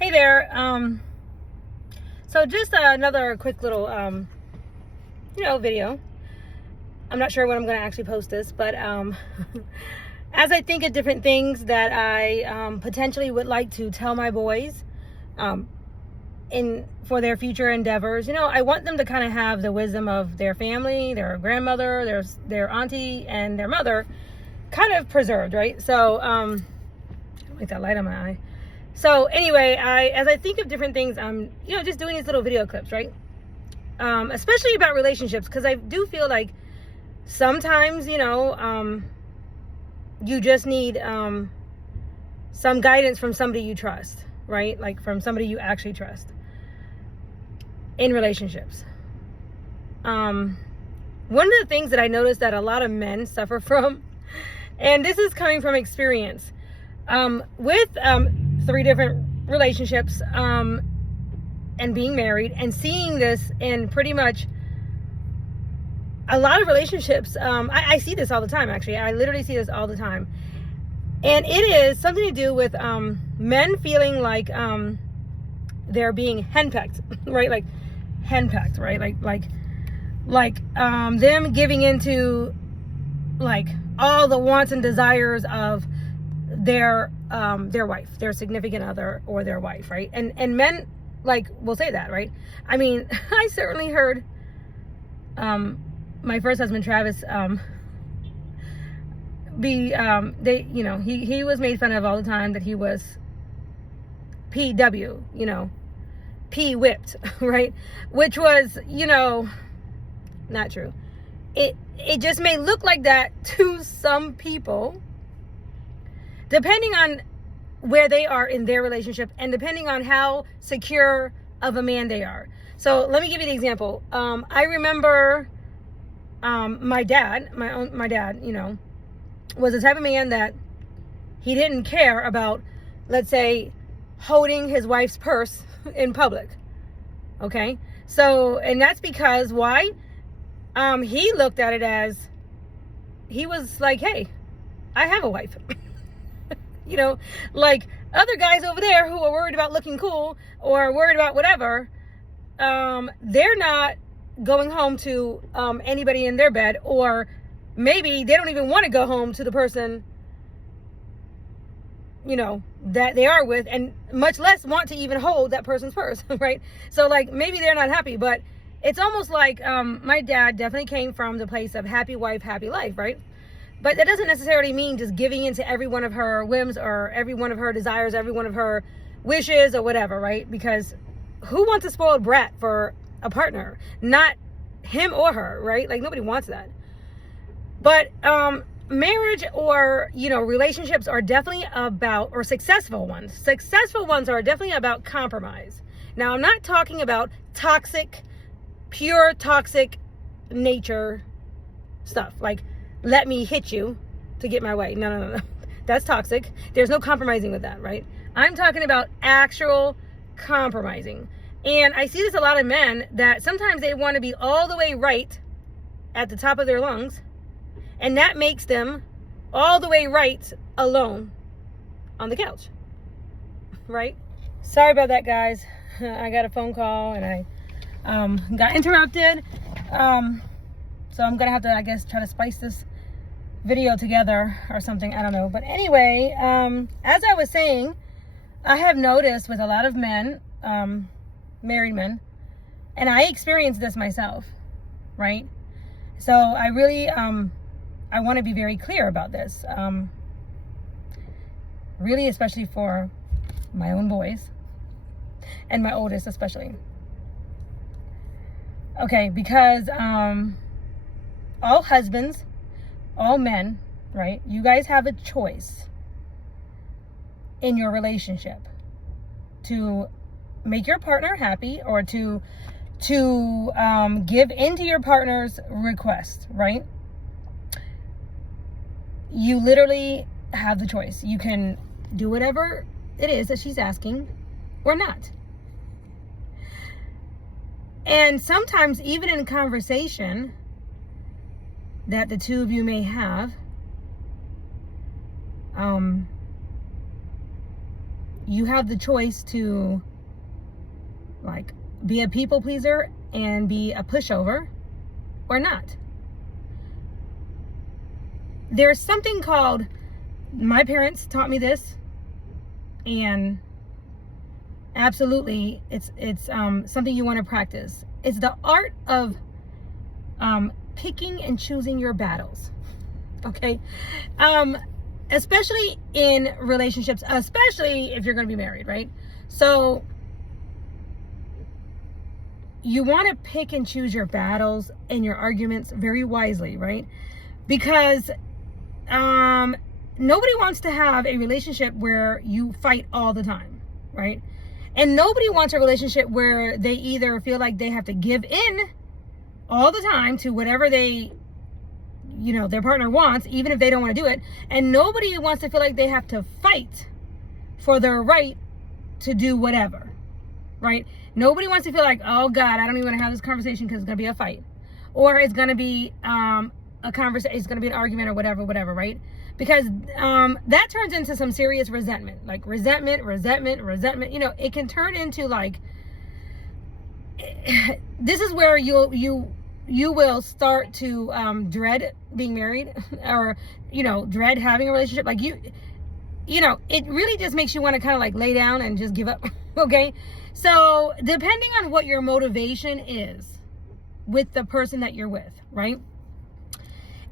Hey there. So just another quick little, video. I'm not sure when I'm going to actually post this, but as I think of different things that I potentially would like to tell my boys for their future endeavors, I want them to kind of have the wisdom of their family, their grandmother, their auntie, and their mother kind of preserved, right? So, like that light on my eye. So anyway, as I think of different things, I'm, just doing these little video clips, right? Especially about relationships, because I do feel like sometimes, you just need some guidance from somebody you trust, right? Like from somebody you actually trust in relationships. One of the things that I noticed that a lot of men suffer from, and this is coming from experience, with 3 different relationships, and being married and seeing this in pretty much a lot of relationships. I see this all the time, actually. I literally see this all the time. And it is something to do with men feeling like they're being henpecked, right? Like henpecked, right? Like them giving into like all the wants and desires of their wife, their significant other, or their wife, right? And men will say that, right? I mean, I certainly heard my first husband Travis he was made fun of all the time that he was PW, P whipped, right? Which was, not true. It just may look like that to some people, depending on where they are in their relationship and depending on how secure of a man they are. So let me give you an example. I remember my dad, was the type of man that he didn't care about, let's say, holding his wife's purse in public. Okay? So, and that's because why? He looked at it as, he was like, hey, I have a wife. Like other guys over there who are worried about looking cool or worried about whatever, they're not going home to anybody in their bed, or maybe they don't even want to go home to the person, that they are with, and much less want to even hold that person's purse, right? So like maybe they're not happy, but it's almost like my dad definitely came from the place of happy wife, happy life, right? But that doesn't necessarily mean just giving into every one of her whims or every one of her desires, every one of her wishes or whatever, right? Because who wants a spoiled brat for a partner? Not him or her, right? Like nobody wants that. But marriage or, relationships are definitely about, or successful ones are definitely about compromise. Now, I'm not talking about pure toxic nature stuff. Like, let me hit you to get my way. No. That's toxic. There's no compromising with that, right? I'm talking about actual compromising. And I see this a lot of men that sometimes they want to be all the way right at the top of their lungs, and that makes them all the way right alone on the couch, right? Sorry about that, guys. I got a phone call and I got interrupted. So I'm gonna have to, I guess, try to spice this video together or something. I don't know. But anyway, as I was saying, I have noticed with a lot of men, married men, and I experienced this myself, right? So I really, I want to be very clear about this. Really, especially for my own boys and my oldest especially. Okay, because all husbands, all men, right? You guys have a choice in your relationship to make your partner happy or to give into your partner's request, right? You literally have the choice. You can do whatever it is that she's asking or not. And sometimes even in conversation that the two of you may have, you have the choice to like be a people pleaser and be a pushover or not. There's something called, my parents taught me this, and absolutely it's something you want to practice. It's the art of picking and choosing your battles. Okay? Especially in relationships, especially if you're going to be married, right? So you want to pick and choose your battles and your arguments very wisely, right? Because nobody wants to have a relationship where you fight all the time, right? And nobody wants a relationship where they either feel like they have to give in all the time to whatever they, their partner wants, even if they don't want to do it. And nobody wants to feel like they have to fight for their right to do whatever, right? Nobody wants to feel like, oh God, I don't even want to have this conversation because it's going to be a fight. Or it's going to be a conversation, it's going to be an argument or whatever, right? Because that turns into some serious resentment. Like resentment. It can turn into like, this is where you will start to dread being married, or dread having a relationship. Like it really just makes you want to kind of like lay down and just give up. Okay, so depending on what your motivation is with the person that you're with, right?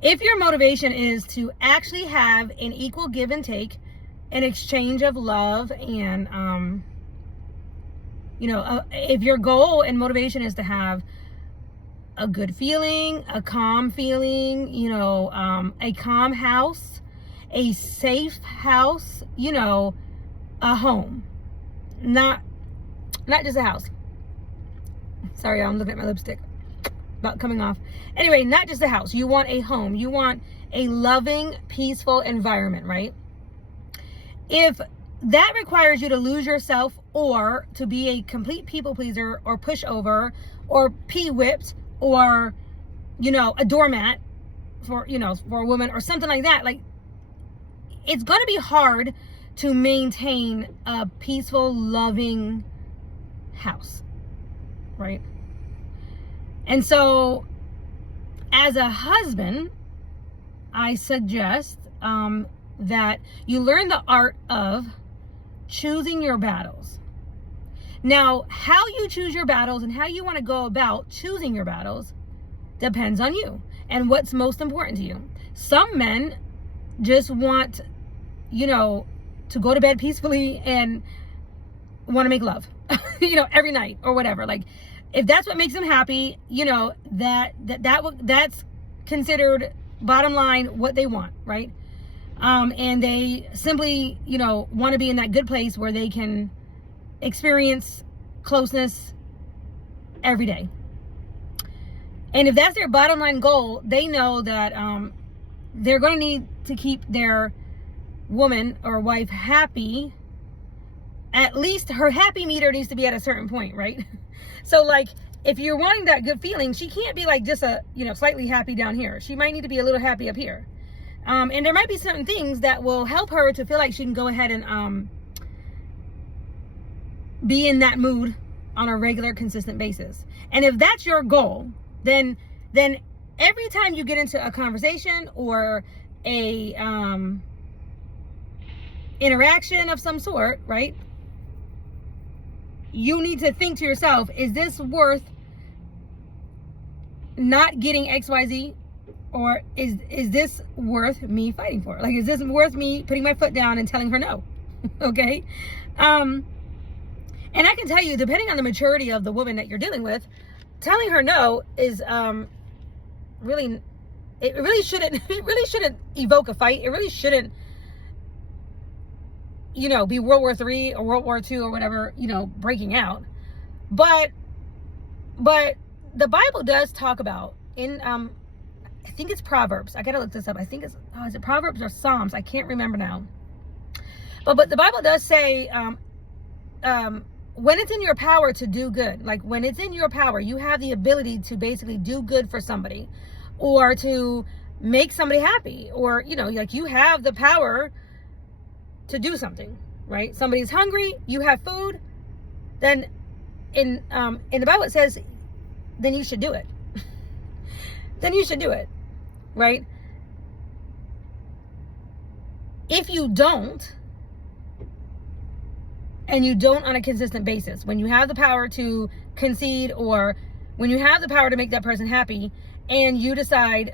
If your motivation is to actually have an equal give and take, an exchange of love, and if your goal and motivation is to have a good feeling, a calm feeling, a calm house, a safe house, a home, not just a house. Sorry, I'm looking at my lipstick about coming off. Anyway, not just a house. You want a home. You want a loving, peaceful environment, right? If that requires you to lose yourself, or to be a complete people pleaser, or pushover, or pee-whipped, or a doormat for a woman, or something like that, like, it's going to be hard to maintain a peaceful, loving house, right? And so as a husband, I suggest that you learn the art of choosing your battles. Now, how you choose your battles and how you want to go about choosing your battles depends on you and what's most important to you. Some men just want, to go to bed peacefully and want to make love, every night or whatever. Like, if that's what makes them happy, that's considered, bottom line, what they want, right? And they simply, want to be in that good place where they can experience closeness every day. And if that's their bottom line goal, they know that they're going to need to keep their woman or wife happy. At least her happy meter needs to be at a certain point, right? So like, if you're wanting that good feeling, she can't be like just a, slightly happy down here. She might need to be a little happy up here. And there might be certain things that will help her to feel like she can go ahead and be in that mood on a regular, consistent basis. And if that's your goal, then every time you get into a conversation or a interaction of some sort, right? You need to think to yourself, is this worth not getting XYZ? Or is this worth me fighting for? Like, is this worth me putting my foot down and telling her no? Okay? And I can tell you, depending on the maturity of the woman that you're dealing with, telling her no is it really shouldn't evoke a fight. It really shouldn't, be World War III or World War II or whatever, breaking out. But the Bible does talk about in I think it's Proverbs. I gotta look this up. I think is it Proverbs or Psalms? I can't remember now. But the Bible does say when it's in your power to do good, like when it's in your power, you have the ability to basically do good for somebody, or to make somebody happy, or like you have the power to do something, right? Somebody's hungry, you have food, then in the Bible it says, then you should do it. Then you should do it, right? If you don't, and you don't on a consistent basis, when you have the power to concede, or when you have the power to make that person happy and you decide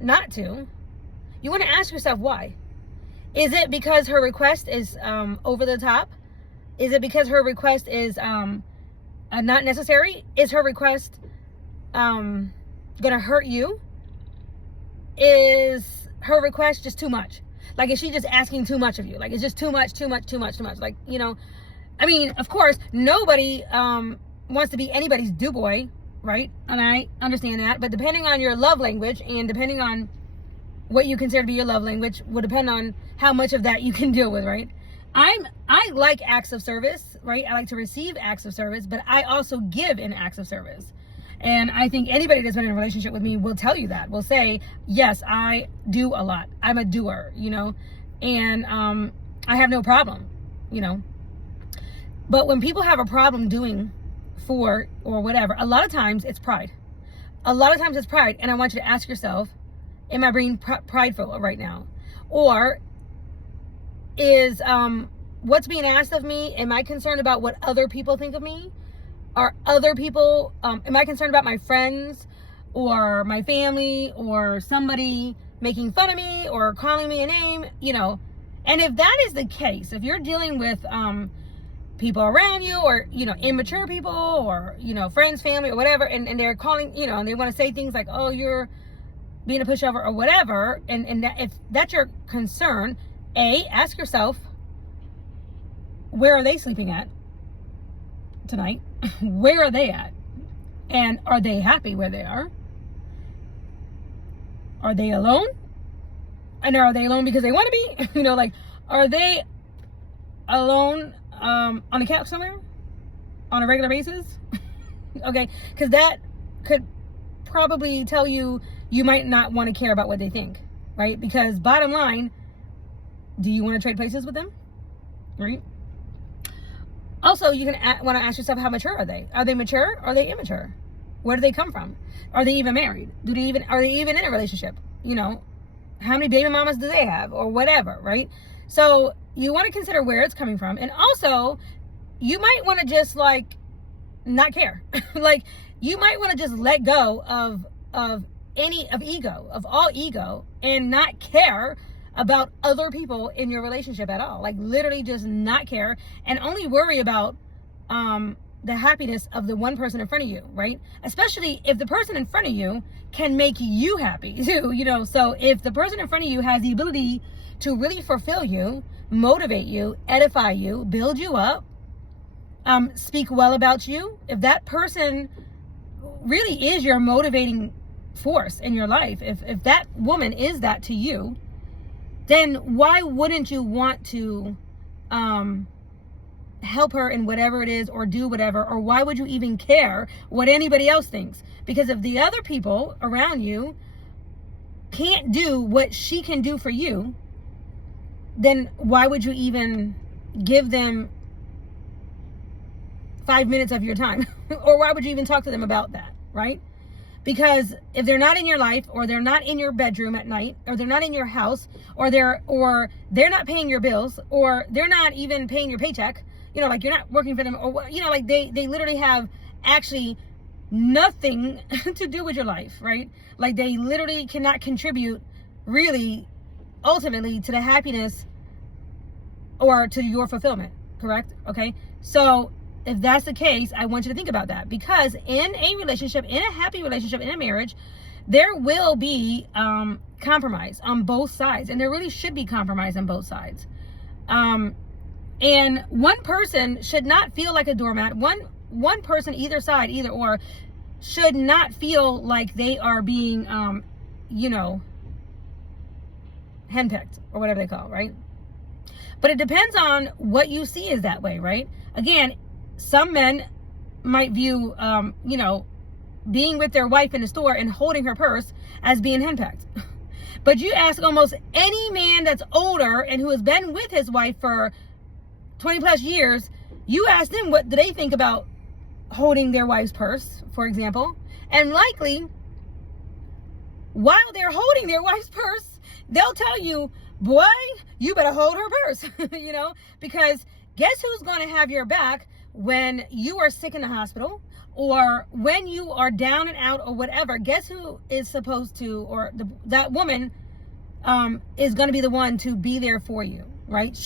not to, you want to ask yourself why. Is it because her request is over the top? Is it because her request is not necessary? Is her request gonna hurt you? Is her request just too much? Like, is she just asking too much of you? Like, it's just too much. Like, you know, I mean, of course, nobody wants to be anybody's do-boy, right? And I understand that. But depending on your love language and depending on what you consider to be your love language will depend on how much of that you can deal with, right? I like acts of service, right? I like to receive acts of service, but I also give in acts of service. And I think anybody that's been in a relationship with me will tell you that. Will say, yes, I do a lot. I'm a doer, you know, and I have no problem, you know. But when people have a problem doing for or whatever, a lot of times it's pride. A lot of times it's pride. And I want you to ask yourself, am I being prideful right now? Or is what's being asked of me, am I concerned about what other people think of me? Are other people, am I concerned about my friends or my family or somebody making fun of me or calling me a name, you know? And if that is the case, if you're dealing with people around you or, you know, immature people or, you know, friends, family or whatever, and they're calling, you know, and they want to say things like, oh, you're being a pushover or whatever, and that, if that's your concern, ask yourself, where are they sleeping at tonight? Where are they at? And are they happy where they are? Are they alone? And are they alone because they want to be? You know, like, are they alone on the couch somewhere on a regular basis? Okay, because that could probably tell you might not want to care about what they think, right? Because bottom line, do you want to trade places with them, right? Also, you can want to ask yourself, how mature are they? Are they mature? Or are they immature? Where do they come from? Are they even married? Are they even in a relationship? You know, how many baby mamas do they have or whatever, right? So you want to consider where it's coming from. And also, you might want to just like not care. Like, you might want to just let go of all ego and not care about other people in your relationship at all. Like, literally just not care and only worry about the happiness of the one person in front of you, right? Especially if the person in front of you can make you happy too, you know. So if the person in front of you has the ability to really fulfill you, motivate you, edify you, build you up, speak well about you, if that person really is your motivating force in your life, if that woman is that to you, then why wouldn't you want to help her in whatever it is or do whatever? Or why would you even care what anybody else thinks? Because if the other people around you can't do what she can do for you, then why would you even give them 5 minutes of your time? Or why would you even talk to them about that, right? Because if they're not in your life, or they're not in your bedroom at night, or they're not in your house, or they're not paying your bills, or they're not even paying your paycheck, you know, like you're not working for them, or, you know, like they literally have actually nothing to do with your life, right? Like, they literally cannot contribute really ultimately to the happiness or to your fulfillment, correct? Okay, so if that's the case, I want you to think about that, because in a relationship, in a happy relationship, in a marriage, there will be compromise on both sides, and there really should be compromise on both sides. And one person should not feel like a doormat. One person, either side, either or, should not feel like they are being, you know, henpecked or whatever they call it, right? But it depends on what you see is that way, right? Again, some men might view, you know, being with their wife in the store and holding her purse as being henpecked. But you ask almost any man that's older and who has been with his wife for 20 plus years, you ask them what do they think about holding their wife's purse, for example. And likely, while they're holding their wife's purse, they'll tell you, boy, you better hold her purse, you know, because guess who's going to have your back when you are sick in the hospital or when you are down and out or whatever? Guess who is supposed to, or that woman is going to be the one to be there for you, right?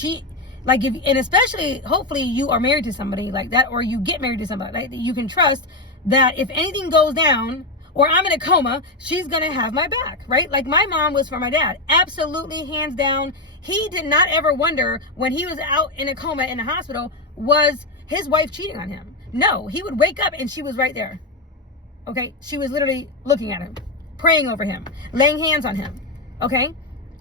And especially, hopefully you are married to somebody like that, or you get married to somebody like that you can trust, that if anything goes down or I'm in a coma, she's going to have my back, right? Like my mom was for my dad. Absolutely, hands down. He did not ever wonder when he was out in a coma in the hospital, was his wife cheating on him? No, he would wake up and she was right there. Okay. She was literally looking at him, praying over him, laying hands on him. Okay.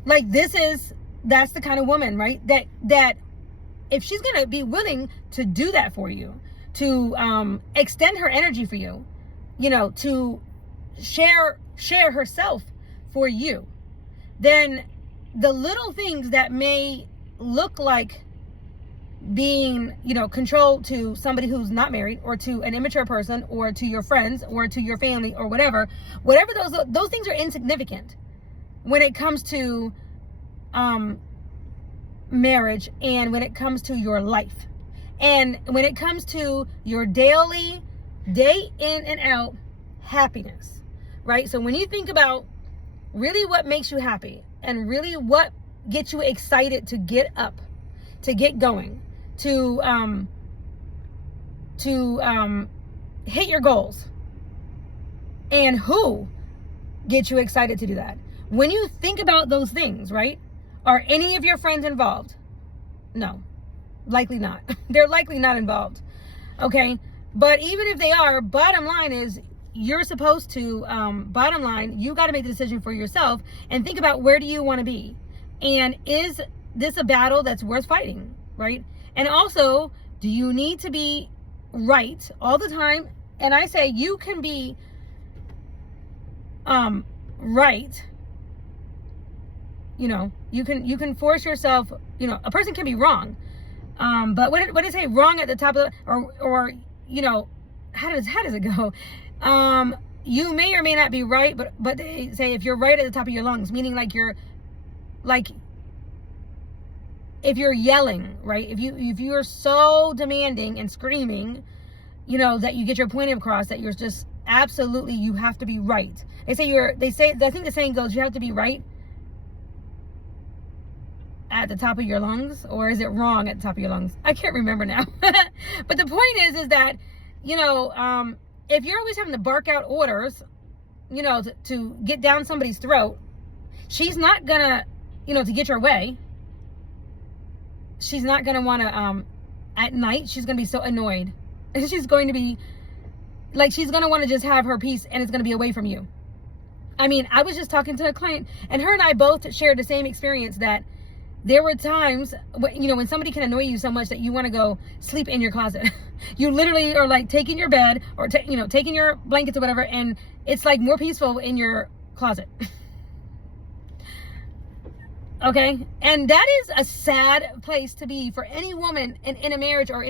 Like that's the kind of woman, right? That if she's going to be willing to do that for you, to extend her energy for you, you know, to share herself for you, then the little things that may look like being, you know, control to somebody who's not married, or to an immature person, or to your friends, or to your family, or whatever those things are insignificant when it comes to marriage, and when it comes to your life, and when it comes to your daily, day in and out happiness, right? So when you think about really what makes you happy, and really what gets you excited to get up, to get going, to hit your goals, and who gets you excited to do that. When you think about those things, right? Are any of your friends involved? No, likely not. They're likely not involved. Okay. But even if they are, bottom line is you're supposed to, bottom line, you got to make the decision for yourself and think about, where do you want to be? And is this a battle that's worth fighting? Right. And also, do you need to be right all the time? And I say you can be, right. You know, you can force yourself, you know, a person can be wrong. But what did it say? Wrong at the top of the, or, you know, how does it go? You may or may not be right, but they say if you're right at the top of your lungs, meaning like if you're yelling, right? If you're so demanding and screaming, you know, that you get your point across, that you're just absolutely, you have to be right. I think the saying goes, you have to be right at the top of your lungs, or is it wrong at the top of your lungs? I can't remember now. But the point is that, you know, if you're always having to bark out orders, you know, to get down somebody's throat, she's not gonna, you know, to get your way, she's not gonna want to, at night, she's gonna be so annoyed. And she's going to be, like, she's gonna want to just have her peace, and it's gonna be away from you. I mean, I was just talking to a client, and her and I both shared the same experience, that there were times, you know, when somebody can annoy you so much that you want to go sleep in your closet. You literally are like taking your bed, or you know, taking your blankets or whatever, and it's like more peaceful in your closet. Okay, and that is a sad place to be for any woman in a marriage, or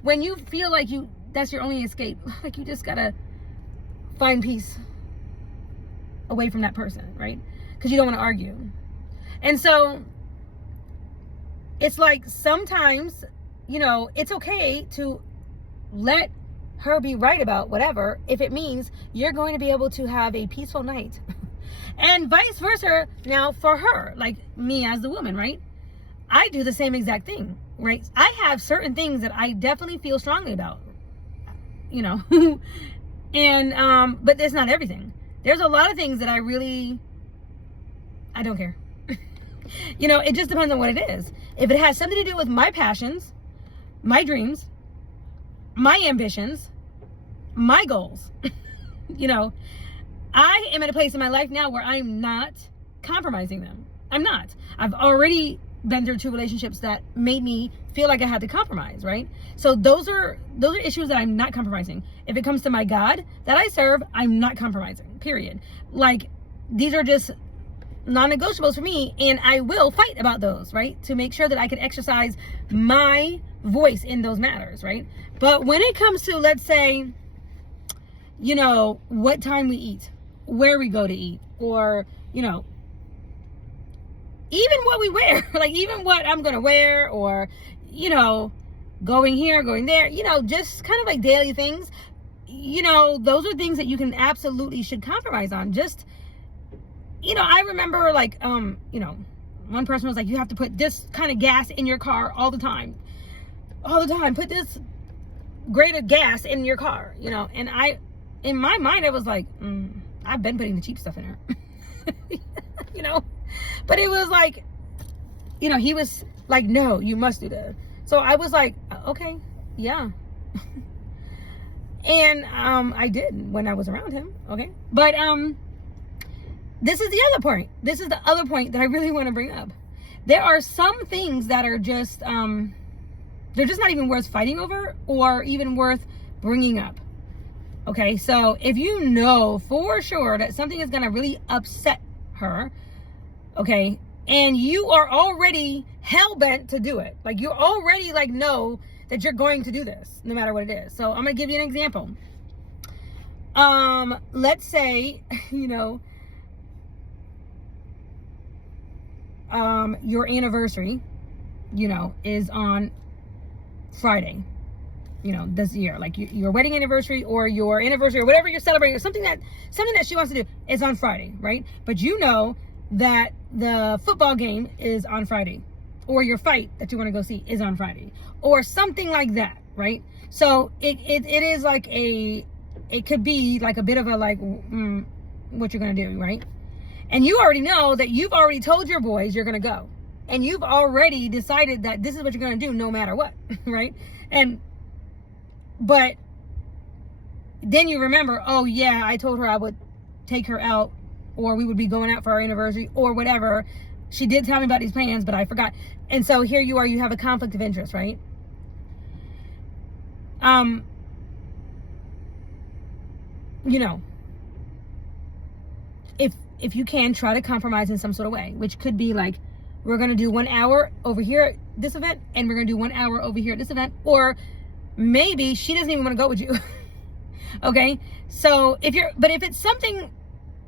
when you feel like that's your only escape. Like, you just gotta find peace away from that person, right? Because you don't want to argue. And so it's like, sometimes, you know, it's okay to let her be right about whatever, if it means you're going to be able to have a peaceful night. And vice versa. Now for her, like me as the woman, right? I do the same exact thing, right? I have certain things that I definitely feel strongly about, you know, and, but that's not everything. There's a lot of things that I don't care. You know, it just depends on what it is. If it has something to do with my passions, my dreams, my ambitions, my goals, you know, I am at a place in my life now where I'm not compromising them. I'm not. I've already been through 2 relationships that made me feel like I had to compromise, right? So those are issues that I'm not compromising. If it comes to my God that I serve, I'm not compromising, period. Like, these are just non-negotiables for me, and I will fight about those, right? To make sure that I can exercise my voice in those matters, right? But when it comes to, let's say, you know, what time we eat, where we go to eat, or, you know, even what we wear, like even what I'm going to wear, or, you know, going here, going there, you know, just kind of like daily things, you know, those are things that you can absolutely should compromise on. Just, you know, I remember like, you know, one person was like, you have to put this kind of gas in your car all the time, put this grade of gas in your car, you know, and in my mind, I was like, I've been putting the cheap stuff in her, you know, but it was like, you know, he was like, no, you must do that. So I was like, okay, yeah. And I did when I was around him, okay? But this is the other point. This is the other point that I really want to bring up. There are some things that are just, they're just not even worth fighting over or even worth bringing up. Okay, so if you know for sure that something is going to really upset her, okay, and you are already hell-bent to do it, like you already like know that you're going to do this no matter what it is. So I'm going to give you an example. Let's say, you know, your anniversary, you know, is on Friday, you know, this year, like your wedding anniversary or your anniversary or whatever you're celebrating, or something that she wants to do is on Friday, right? But you know that the football game is on Friday, or your fight that you want to go see is on Friday, or something like that, right? So it is like it could be like a bit of a like, what you're going to do, right? And you already know that you've already told your boys you're going to go. And you've already decided that this is what you're going to do no matter what, right? But then you remember, oh yeah, I told her I would take her out, or we would be going out for our anniversary or whatever. She did tell me about these plans, but I forgot. And so here you are, you have a conflict of interest, right? You know, if you can, try to compromise in some sort of way, which could be like, we're going to do 1 hour over here at this event, and we're going to do 1 hour over here at this event. Or maybe she doesn't even want to go with you. Okay. So if it's something,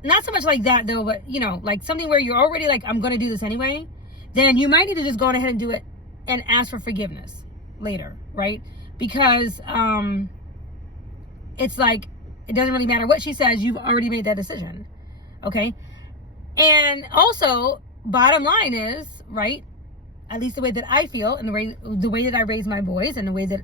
not so much like that though, but you know, like something where you're already like, I'm going to do this anyway, then you might need to just go on ahead and do it and ask for forgiveness later. Right. Because, it's like, it doesn't really matter what she says. You've already made that decision. Okay. And also, bottom line is, right, at least the way that I feel, and the way that I raise my boys, and the way that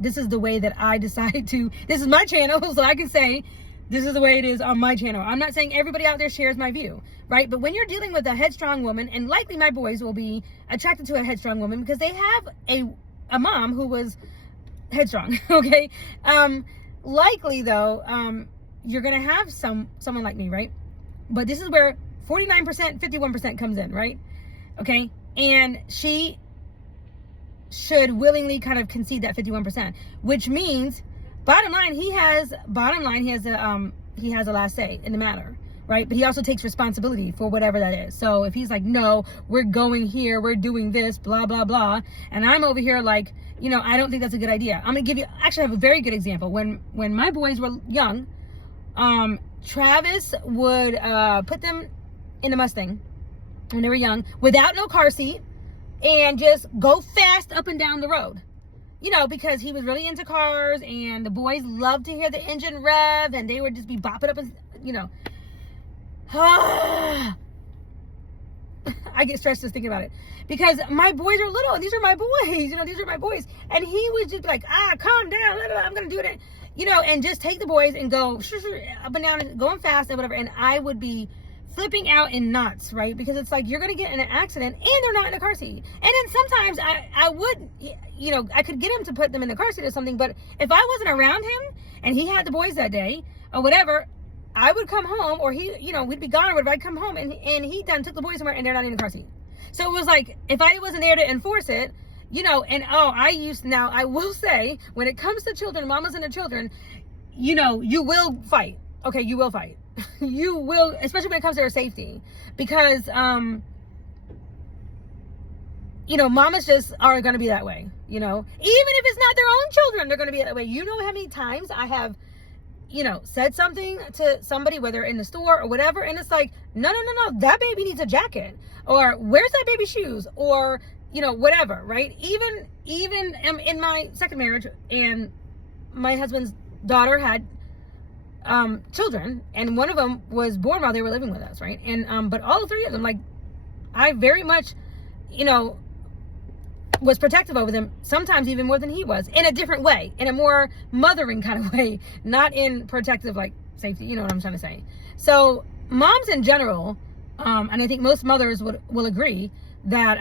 this is the way that I decide to, this is my channel, so I can say this is the way it is on my channel. I'm not saying everybody out there shares my view, right? But when you're dealing with a headstrong woman, and likely my boys will be attracted to a headstrong woman because they have a mom who was headstrong. Okay. Likely though, you're going to have someone like me, right? But this is where 49%, 51% comes in, right? Okay. And she should willingly kind of concede that 51%, which means bottom line, he has a last say in the matter, right? But he also takes responsibility for whatever that is. So if he's like, no, we're going here, we're doing this, blah, blah, blah. And I'm over here like, you know, I don't think that's a good idea. I'm going to give you, actually I have a very good example. When my boys were young, Travis would put them in the Mustang when they were young without no car seat and just go fast up and down the road. You know, because he was really into cars and the boys loved to hear the engine rev and they would just be bopping up and, you know. I get stressed just thinking about it because my boys are little and these are my boys, you know, these are my boys. And he would just be like, calm down, I'm going to do it. You know, and just take the boys and go up and down and going fast and whatever. And I would be flipping out in knots, right? Because it's like, you're going to get in an accident and they're not in a car seat. And then sometimes I would, you know, I could get him to put them in the car seat or something. But if I wasn't around him and he had the boys that day or whatever, I would come home or he, you know, we'd be gone or whatever. I'd come home and he done took the boys somewhere and they're not in the car seat. So it was like, if I wasn't there to enforce it, you know, and now I will say, when it comes to children, mamas and the children, you know, you will fight. Okay, you will fight. You will, especially when it comes to their safety, because, mamas just are going to be that way, even if it's not their own children, they're going to be that way. You know how many times I have, said something to somebody, whether in the store or whatever, and it's like, no, that baby needs a jacket, or where's that baby's shoes, or, whatever, right? Even in my second marriage, and my husband's daughter had children, and one of them was born while they were living with us, right? And but all three of them, like, I very much, was protective over them, sometimes even more than he was, in a different way, in a more mothering kind of way, not in protective, like, safety, you know what I'm trying to say. So moms in general, and I think most mothers will agree that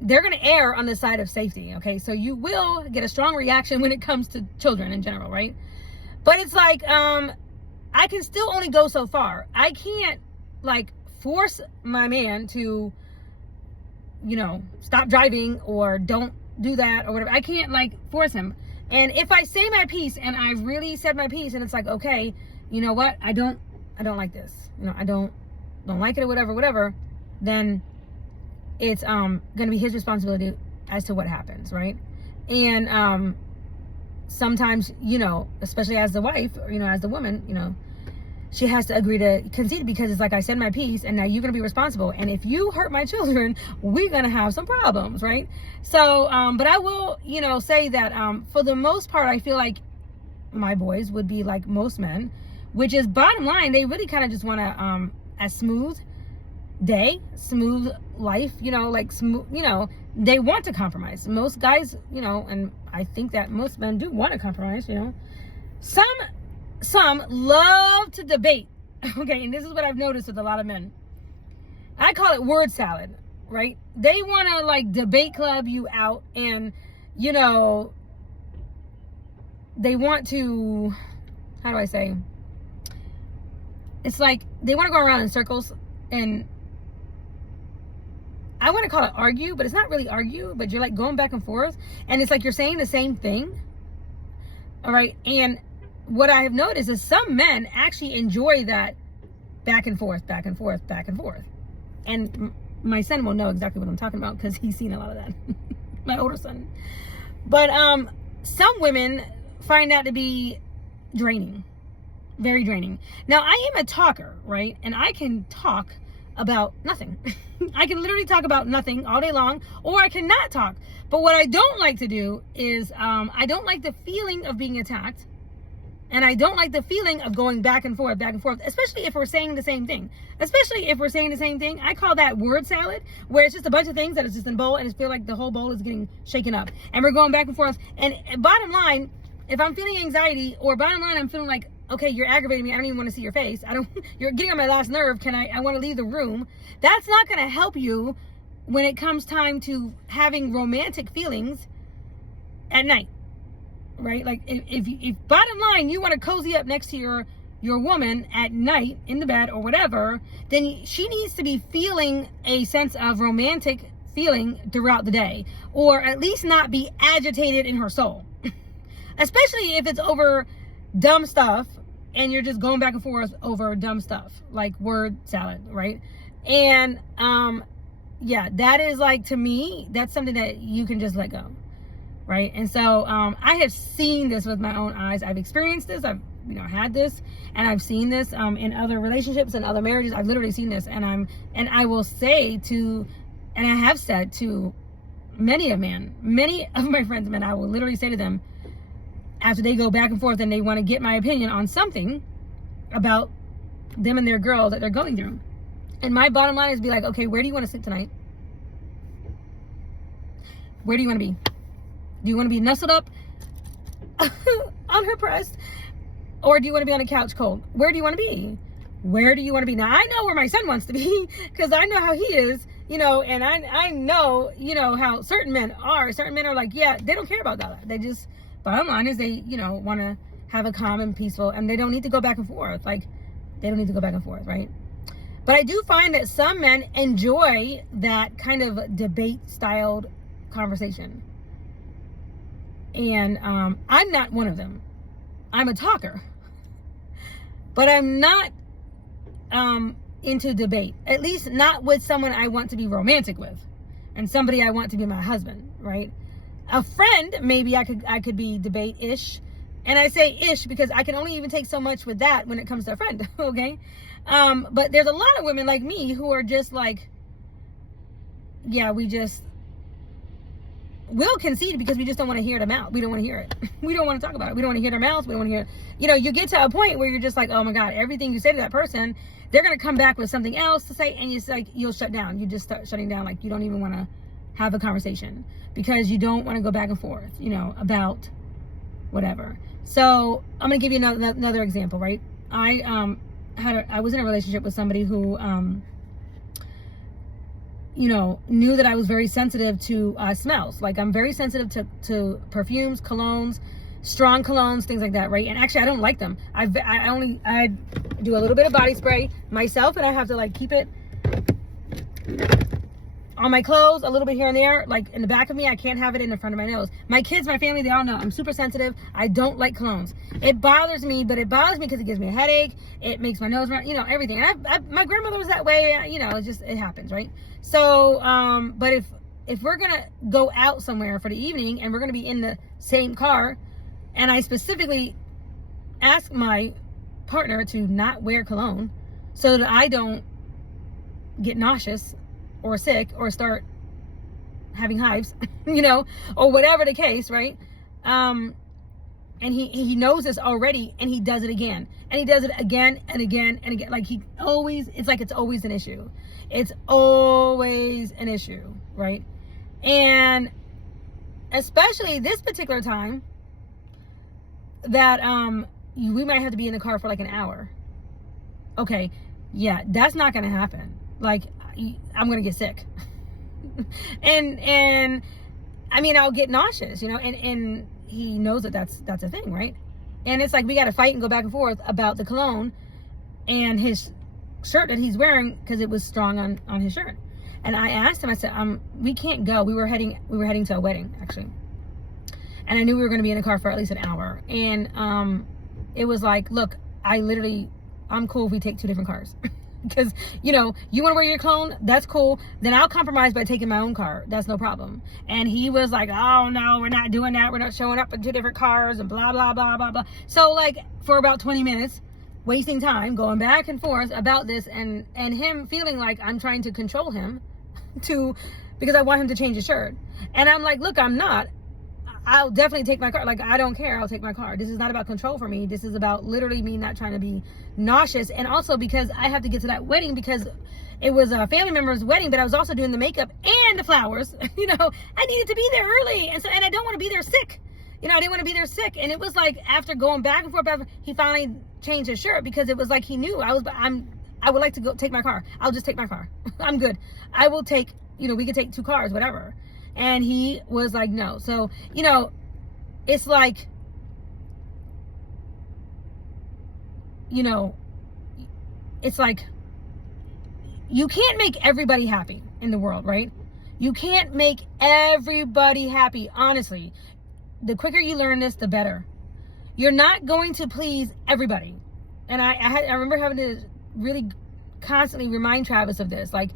they're going to err on the side of safety, okay? So you will get a strong reaction when it comes to children in general, right? But it's like, I can still only go so far. I can't, like, force my man to, stop driving, or don't do that, or whatever. I can't, like, force him. And if I say my piece, and I really said my piece, and it's like, okay, you know what? I don't like this. I don't like it, or whatever, then it's going to be his responsibility as to what happens, right? And sometimes, especially as the wife, or, as the woman, she has to agree to concede, because it's like, I said my piece, and now you're going to be responsible. And if you hurt my children, we're going to have some problems, right? So, but I will, say that for the most part, I feel like my boys would be like most men, which is, bottom line, they really kind of just want a smooth day, smooth life, like smooth, they want to compromise. Most guys, and I think that most men do want to compromise, Some love to debate, okay? And this is what I've noticed with a lot of men. I call it word salad, right? They want to, like, debate club you out, and, they want to, how do I say? It's like they want to go around in circles, and I want to call it argue, but it's not really argue, but you're, like, going back and forth, and it's like you're saying the same thing, all right? And what I have noticed is some men actually enjoy that back and forth. And my son will know exactly what I'm talking about, because he's seen a lot of that. My older son. But some women find that to be draining. Very draining. Now, I am a talker, right? And I can talk about nothing. I can literally talk about nothing all day long, or I cannot talk. But what I don't like to do is, I don't like the feeling of being attacked. And I don't like the feeling of going back and forth, especially if we're saying the same thing. I call that word salad, where it's just a bunch of things that is just in a bowl, and it feels like the whole bowl is getting shaken up. And we're going back and forth. And bottom line, if I'm feeling anxiety, or bottom line, I'm feeling like, okay, you're aggravating me, I don't even want to see your face. You're getting on my last nerve. I want to leave the room. That's not going to help you when it comes time to having romantic feelings at night. Right? Like, if bottom line, you want to cozy up next to your woman at night in the bed or whatever, then she needs to be feeling a sense of romantic feeling throughout the day, or at least not be agitated in her soul. Especially if it's over dumb stuff, and you're just going back and forth over dumb stuff, like word salad, right? And yeah, that is, like, to me, that's something that you can just let go. Right? And so I have seen this with my own eyes. I've experienced this. I've had this, and I've seen this in other relationships and other marriages. I've literally seen this, and I will say to, and I have said to many of my friends men, I will literally say to them, after they go back and forth and they want to get my opinion on something about them and their girl that they're going through, and my bottom line is be like, okay, where do you want to sit tonight? Where do you want to be? Do you want to be nestled up on her breast? Or do you want to be on a couch cold? Where do you want to be? Where do you want to be? Now, I know where my son wants to be, because I know how he is, and I know, how certain men are. Certain men are like, yeah, they don't care about that. They just, bottom line is they, want to have a calm and peaceful, and they don't need to go back and forth. Like, they don't need to go back and forth, right? But I do find that some men enjoy that kind of debate-styled conversation. And I'm not one of them. I'm a talker. But I'm not into debate, at least not with someone I want to be romantic with and somebody I want to be my husband, right? A friend, maybe I could be debate-ish. And I say ish because I can only even take so much with that when it comes to a friend, okay? But there's a lot of women like me who are just like, yeah, we'll concede because we just don't want to hear them out. We don't want to hear it. We don't want to talk about it. We don't want to hear their mouths. We don't want to hear, you get to a point where you're just like, oh my God, everything you say to that person, they're going to come back with something else to say. And it's like, you'll shut down. You just start shutting down. Like you don't even want to have a conversation because you don't want to go back and forth, about whatever. So I'm going to give you another example, right? I was in a relationship with somebody who, knew that I was very sensitive to smells. Like I'm very sensitive to perfumes, colognes, strong colognes, things like that, right? And actually I don't like them. I do a little bit of body spray myself, and I have to like keep it on my clothes, a little bit here and there, like in the back of me. I can't have it in the front of my nose. My kids, my family, they all know I'm super sensitive. I don't like colognes. It bothers me, but it bothers me because it gives me a headache. It makes my nose run, everything. And my grandmother was that way, it happens, right? So, but if we're gonna go out somewhere for the evening and we're gonna be in the same car, and I specifically ask my partner to not wear cologne so that I don't get nauseous or sick or start having hives, or whatever the case, right? And he knows this already, and he does it again, and he does it again and again and again. Like it's always an issue. It's always an issue, right? And especially this particular time that we might have to be in the car for like an hour. Okay, yeah, that's not gonna happen. Like I'm gonna get sick. and I mean I'll get nauseous, and he knows that that's a thing, right? And it's like we gotta fight and go back and forth about the cologne and his shirt that he's wearing because it was strong on his shirt. And I asked him, I said, we can't go. We were heading to a wedding actually. And I knew we were gonna be in the car for at least an hour. And it was like, look, I'm cool if we take two different cars. Because, you want to wear your cologne? That's cool. Then I'll compromise by taking my own car. That's no problem. And he was like, oh, no, we're not doing that. We're not showing up in two different cars and blah, blah, blah, blah, blah. So, like, for about 20 minutes, wasting time, going back and forth about this and him feeling like I'm trying to control him because I want him to change his shirt. And I'm like, look, I'm not. I'll definitely take my car. Like, I don't care. I'll take my car. This is not about control for me. This is about literally me not trying to be nauseous. And also because I have to get to that wedding because it was a family member's wedding, but I was also doing the makeup and the flowers. I needed to be there early. And I don't want to be there sick. I didn't want to be there sick. And it was like after going back and forth, he finally changed his shirt because it was like he knew I would like to go take my car. I'll just take my car. I'm good. I will take, we could take two cars, whatever. And he was like, no. So, it's like, it's like, you can't make everybody happy in the world, right? You can't make everybody happy, honestly. The quicker you learn this, the better. You're not going to please everybody. And I remember having to really constantly remind Travis of this. Like,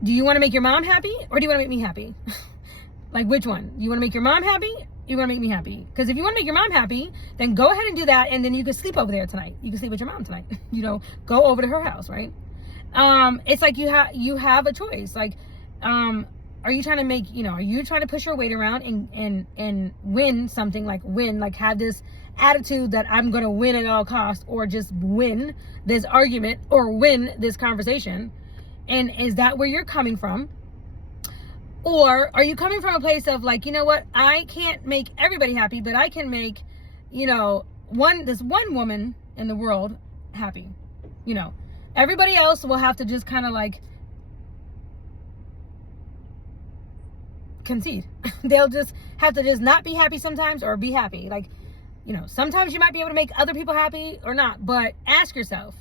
do you want to make your mom happy or do you want to make me happy? Like, which one? You want to make your mom happy? You want to make me happy? Because if you want to make your mom happy, then go ahead and do that, and then you can sleep over there tonight. You can sleep with your mom tonight. Go over to her house, right? It's like you have a choice. Like, are you trying to make, are you trying to push your weight around and win something, like have this attitude that I'm going to win at all costs, or just win this argument or win this conversation? And is that where you're coming from? Or are you coming from a place of like, what? I can't make everybody happy, but I can make, this one woman in the world happy. Everybody else will have to just kind of like concede. They'll just have to just not be happy sometimes or be happy. Like, sometimes you might be able to make other people happy or not, but ask yourself,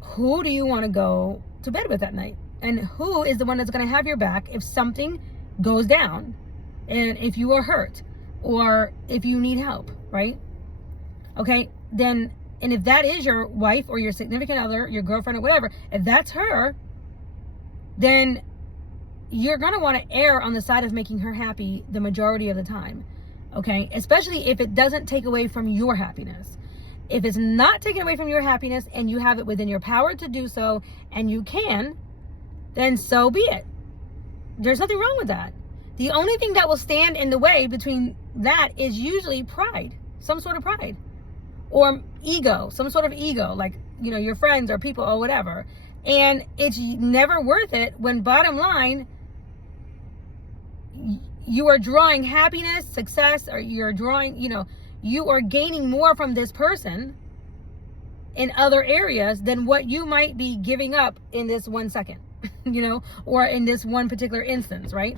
who do you want to go to bed with at night? And who is the one that's going to have your back if something goes down and if you are hurt or if you need help, right? Okay, then And if that is your wife or your significant other, your girlfriend or whatever, if that's her, then you're going to want to err on the side of making her happy the majority of the time. Okay? Especially if it doesn't take away from your happiness. If it's not taking away from your happiness and you have it within your power to do so, and you can, then so be it. There's nothing wrong with that. The only thing that will stand in the way between that is usually pride, some sort of pride, or ego, some sort of ego, like, you know, your friends or people or whatever. And it's never worth it when, bottom line, you are drawing happiness, success, or you're drawing, you know, you are gaining more from this person in other areas than what you might be giving up in this 1 second, you know, or in this one particular instance, right?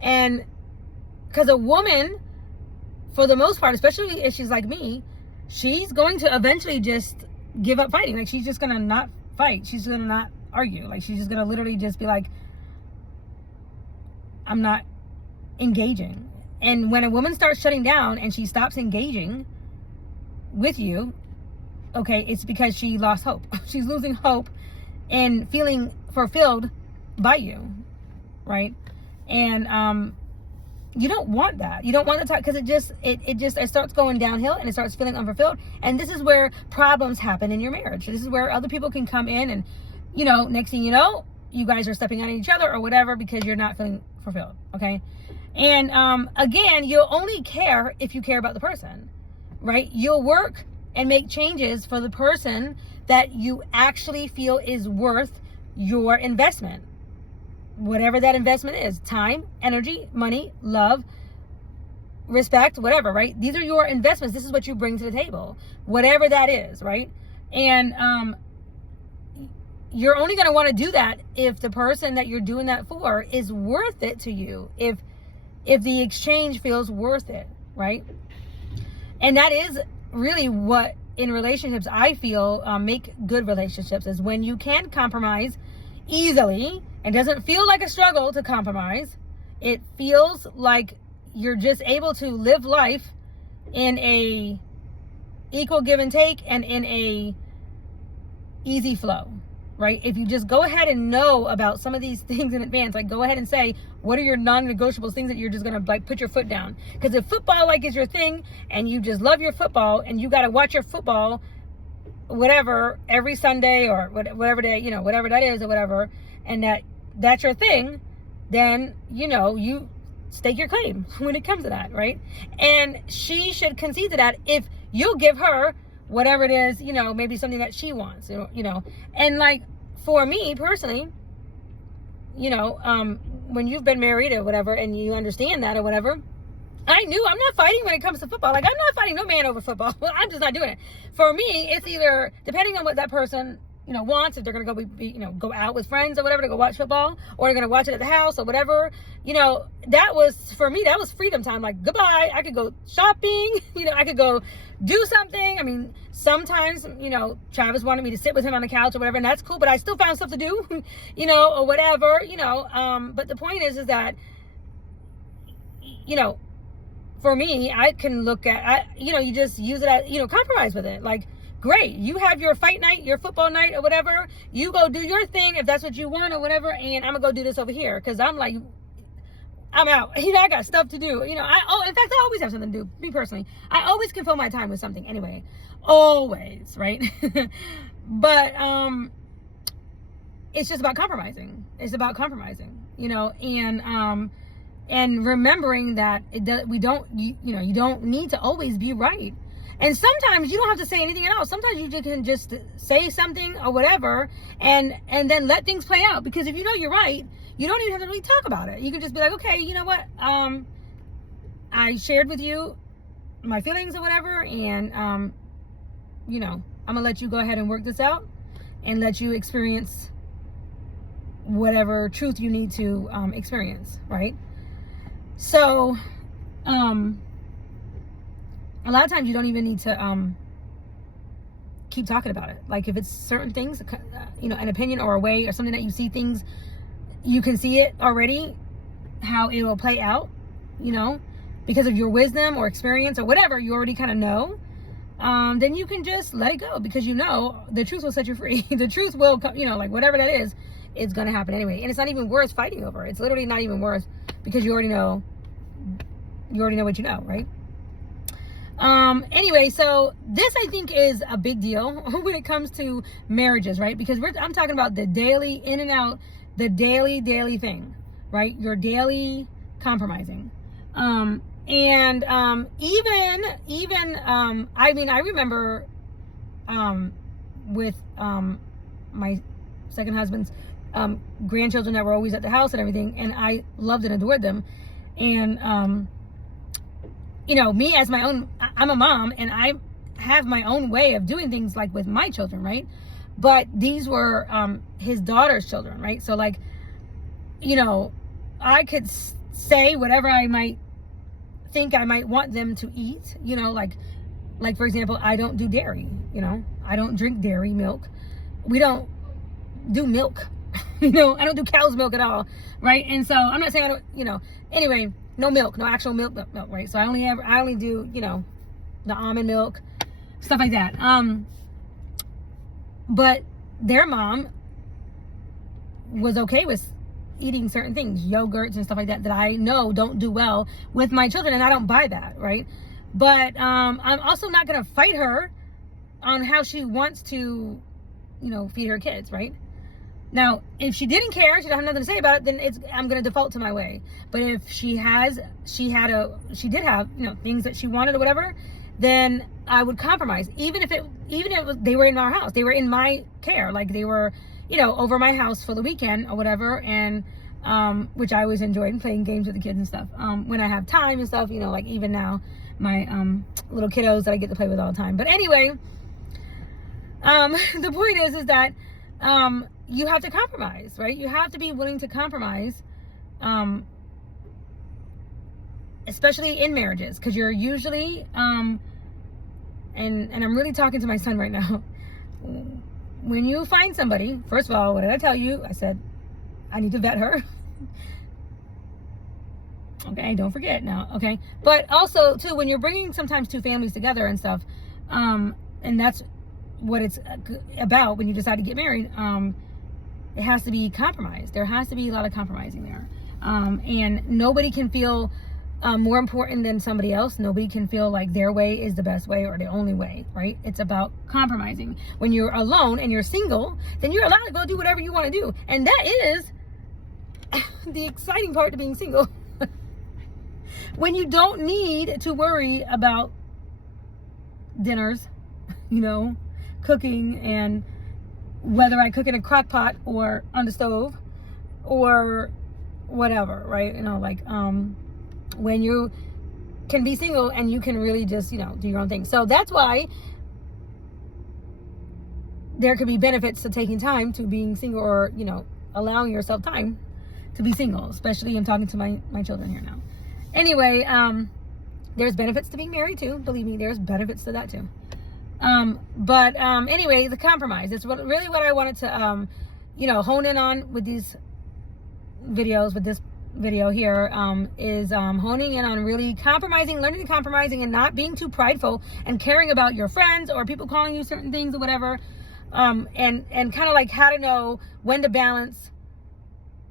And because a woman, for the most part, especially if she's like me, she's going to eventually just give up fighting. Like, she's just going to not fight. She's going to not argue. Like, she's just going to literally just be like, I'm not engaging. And when a woman starts shutting down and she stops engaging with you, okay, it's because she lost hope. She's losing hope and feeling fulfilled by you, right? And you don't want that. You don't want the time, because it starts going downhill and it starts feeling unfulfilled. And this is where problems happen in your marriage. This is where other people can come in and, you know, next thing you know, you guys are stepping on each other or whatever because you're not feeling fulfilled. Okay. And again, you'll only care if you care about the person, right? You'll work and make changes for the person that you actually feel is worth your investment. Whatever that investment is, time, energy, money, love, respect, whatever, right? These are your investments. This is what you bring to the table, whatever that is, right? And you're only going to want to do that if the person that you're doing that for is worth it to you, if the exchange feels worth it, right? And that is really what, in relationships, I feel make good relationships, is when you can compromise easily. It doesn't feel like a struggle to compromise. It feels like you're just able to live life in a equal give and take and in a easy flow, right? If you just go ahead and know about some of these things in advance, like go ahead and say, what are your non-negotiables, things that you're just going to like put your foot down? Because if football like is your thing and you just love your football and you got to watch your football, whatever, every Sunday or whatever day, you know, whatever that is or whatever, and that's your thing, then, you know, you stake your claim when it comes to that, right? And she should concede to that if you'll give her whatever it is, you know, maybe something that she wants, you know. And like, for me personally, you know, when you've been married or whatever and you understand that or whatever, I knew I'm not fighting when it comes to football. Like, I'm not fighting no man over football. I'm just not doing it. For me, it's either, depending on what that person, you know, wants, if they're going to go out with friends or whatever to go watch football, or they're going to watch it at the house or whatever, you know, that was, for me, that was freedom time. Like, goodbye. I could go shopping, you know, I could go do something. I mean, sometimes, you know, Travis wanted me to sit with him on the couch or whatever, and that's cool, but I still found stuff to do, you know, or whatever, you know, but the point is that, you know, for me, I can look at, you know, you just use it as, you know, compromise with it. Like, great, you have your fight night, your football night or whatever, you go do your thing if that's what you want or whatever, and I'm gonna go do this over here because I'm like, I'm out. You know, I got stuff to do. You know, in fact, I always have something to do. Me personally, I always can fill my time with something anyway. Always, right? But it's just about compromising. It's about compromising, you know, and remembering that you don't need to always be right. And sometimes you don't have to say anything at all. Sometimes you can just say something or whatever and then let things play out. Because if you know you're right, you don't even have to really talk about it. You can just be like, okay, you know what? I shared with you my feelings or whatever. And, you know, I'm going to let you go ahead and work this out and let you experience whatever truth you need to experience, right? So, a lot of times you don't even need to keep talking about it. Like, if it's certain things, you know, an opinion or a way or something that you see things, you can see it already, how it will play out, you know, because of your wisdom or experience or whatever, you already kind of know. then you can just let it go, because you know the truth will set you free. The truth will come, you know, like whatever that is, it's going to happen anyway. And it's not even worth fighting over. It's literally not even worth, because you already know what you know, right? Anyway, so this I think is a big deal when it comes to marriages, right? Because I'm talking about the daily in and out, the daily thing, right? Your daily compromising. I mean, I remember, with, my second husband's, grandchildren that were always at the house and everything, and I loved and adored them. And, you know, me as my own, I'm a mom, and I have my own way of doing things, like with my children, right? But these were his daughter's children, right? So, like, you know, I could say whatever I might think I might want them to eat, you know, like for example, I don't do dairy, you know, I don't drink dairy milk. We don't do milk, you know, I don't do cow's milk at all, right? And so I'm not saying I don't, you know, anyway, no milk, no actual milk, right? So I only do, you know, the almond milk, stuff like that. But their mom was okay with eating certain things, yogurts and stuff like that I know don't do well with my children, and I don't buy that, right? But I'm also not going to fight her on how she wants to, you know, feed her kids, right? Now, if she didn't care, she doesn't have nothing to say about it, then I'm going to default to my way. But if she did have, you know, things that she wanted or whatever, then I would compromise. Even if they were in our house, they were in my care, like they were, you know, over my house for the weekend or whatever. And, which I always enjoyed playing games with the kids and stuff. When I have time and stuff, you know, like even now, my, little kiddos that I get to play with all the time. But anyway, the point is that, you have to compromise, right? You have to be willing to compromise, especially in marriages, because you're usually, and I'm really talking to my son right now. When you find somebody, first of all, what did I tell you? I said, I need to vet her. Okay, don't forget now, okay? But also, too, when you're bringing sometimes two families together and stuff, and that's what it's about when you decide to get married, it has to be compromised. There has to be a lot of compromising there. And nobody can feel more important than somebody else. Nobody can feel like their way is the best way or the only way, right? It's about compromising. When you're alone and you're single, then you're allowed to go do whatever you want to do. And that is the exciting part to being single. When you don't need to worry about dinners, you know, cooking, and whether I cook in a crock pot or on the stove or whatever, right? You know, like, when you can be single and you can really just, you know, do your own thing. So that's why there could be benefits to taking time to being single, or, you know, allowing yourself time to be single, especially I'm talking to my children here now. Anyway, there's benefits to being married too. Believe me, there's benefits to that too. Anyway, the compromise. It's really what I wanted to, you know, hone in on with these videos, with this video here, is honing in on really compromising, learning to compromising, and not being too prideful and caring about your friends or people calling you certain things or whatever. And kind of like how to know when to balance,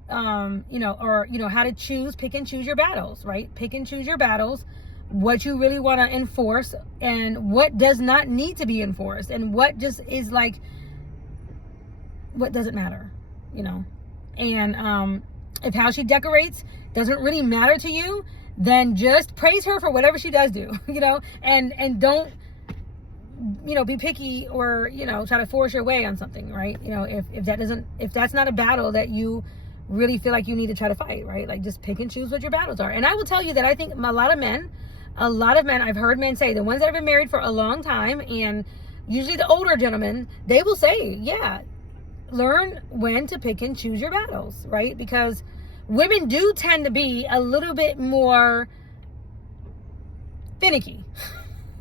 you know, or, you know, how to pick and choose your battles, right? Pick and choose your battles, what you really want to enforce and what does not need to be enforced, and what just is like, what doesn't matter, you know. And if how she decorates doesn't really matter to you, then just praise her for whatever she does do, you know, and don't, you know, be picky or, you know, try to force your way on something, right? You know, if that's not a battle that you really feel like you need to try to fight, right? Like, just pick and choose what your battles are. And I will tell you that I think a lot of men, I've heard men say, the ones that have been married for a long time, and usually the older gentlemen, they will say, yeah, learn when to pick and choose your battles, right? Because women do tend to be a little bit more finicky,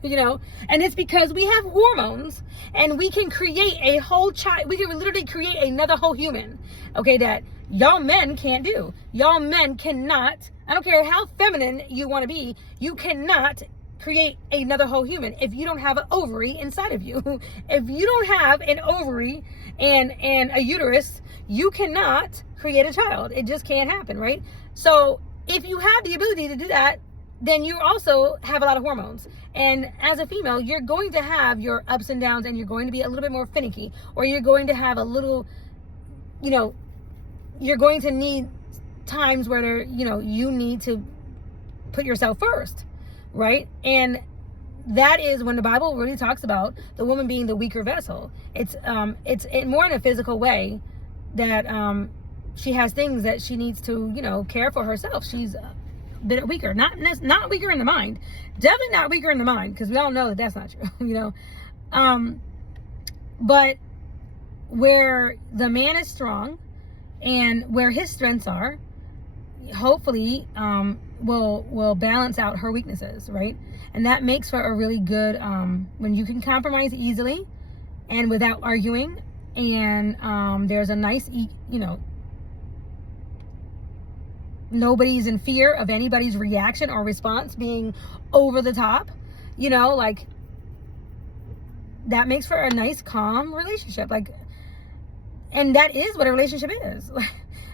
you know, and it's because we have hormones and we can create a whole child. We can literally create another whole human, okay, that y'all men can't do. Y'all men cannot, I don't care how feminine you want to be, you cannot create another whole human if you don't have an ovary inside of you. If you don't have an ovary and a uterus, you cannot create a child. It just can't happen, right? So if you have the ability to do that, then you also have a lot of hormones. And as a female, you're going to have your ups and downs, and you're going to be a little bit more finicky, or you're going to have a little, you're going to need times where, you need to put yourself first, right? And that is when the Bible really talks about the woman being the weaker vessel. It's more in a physical way that she has things that she needs to, care for herself. She's a bit weaker, not weaker in the mind, definitely not weaker in the mind, because we all know that that's not true, but where the man is strong and where his strengths are, hopefully will balance out her weaknesses, right? And that makes for a really good when you can compromise easily and without arguing, and there's a nice nobody's in fear of anybody's reaction or response being over the top, like that makes for a nice calm relationship, and that is what a relationship is.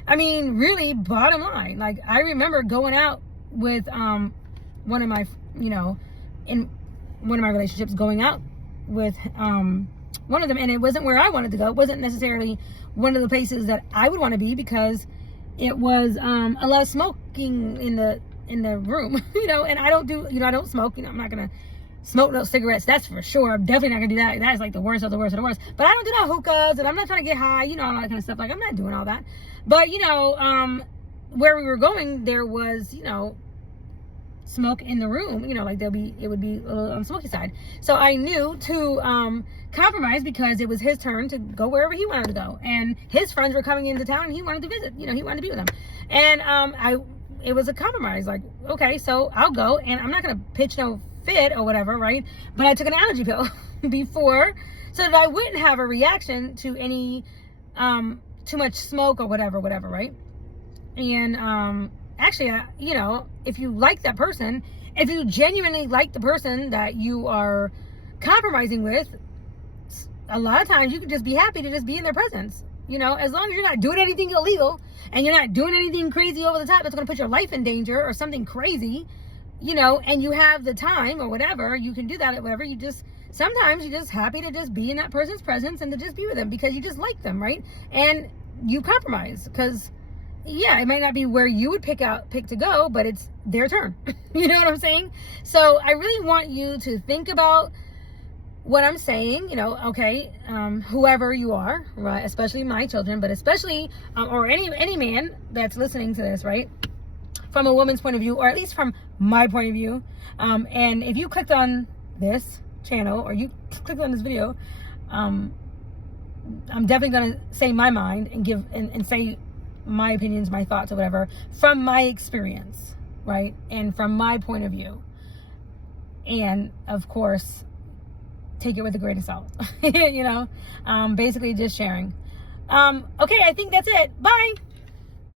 I mean, really, bottom line, I remember going out with one of my in one of my relationships, going out with one of them, and it wasn't where I wanted to go. It wasn't necessarily one of the places that I would want to be, because it was a lot of smoking in the room, and I don't do, I don't smoke, I'm not gonna smoke no cigarettes, that's for sure. I'm definitely not gonna do that. That is like the worst of the worst of the worst. But I don't do no hookahs, and I'm not trying to get high, all that kind of stuff. I'm not doing all that. But where we were going, there was smoke in the room, it would be a little on the smoky side. So I knew to compromise, because it was his turn to go wherever he wanted to go, and his friends were coming into town, and he wanted to visit, he wanted to be with them, and it was a compromise, okay, so I'll go, and I'm not gonna pitch no fit or whatever, right? But I took an allergy pill before, so that I wouldn't have a reaction to any too much smoke or whatever, right? And actually, if you like that person, if you genuinely like the person that you are compromising with, a lot of times you can just be happy to just be in their presence, as long as you're not doing anything illegal and you're not doing anything crazy over the top that's going to put your life in danger or something crazy, and you have the time or whatever, you can do that or whatever. Sometimes you're just happy to just be in that person's presence and to just be with them because you just like them, right? And you compromise, because it might not be where you would pick to go, but it's their turn. You know what I'm saying? So I really want you to think about what I'm saying, okay, whoever you are, right? Especially my children, but especially, or any man that's listening to this, right? From a woman's point of view, or at least from my point of view. And if you clicked on this channel, or you clicked on this video, I'm definitely going to say my mind and give, and say my opinions, my thoughts, or whatever, from my experience, right? And from my point of view. And of course, take it with a grain of salt, basically just sharing. Okay, I think that's it. Bye.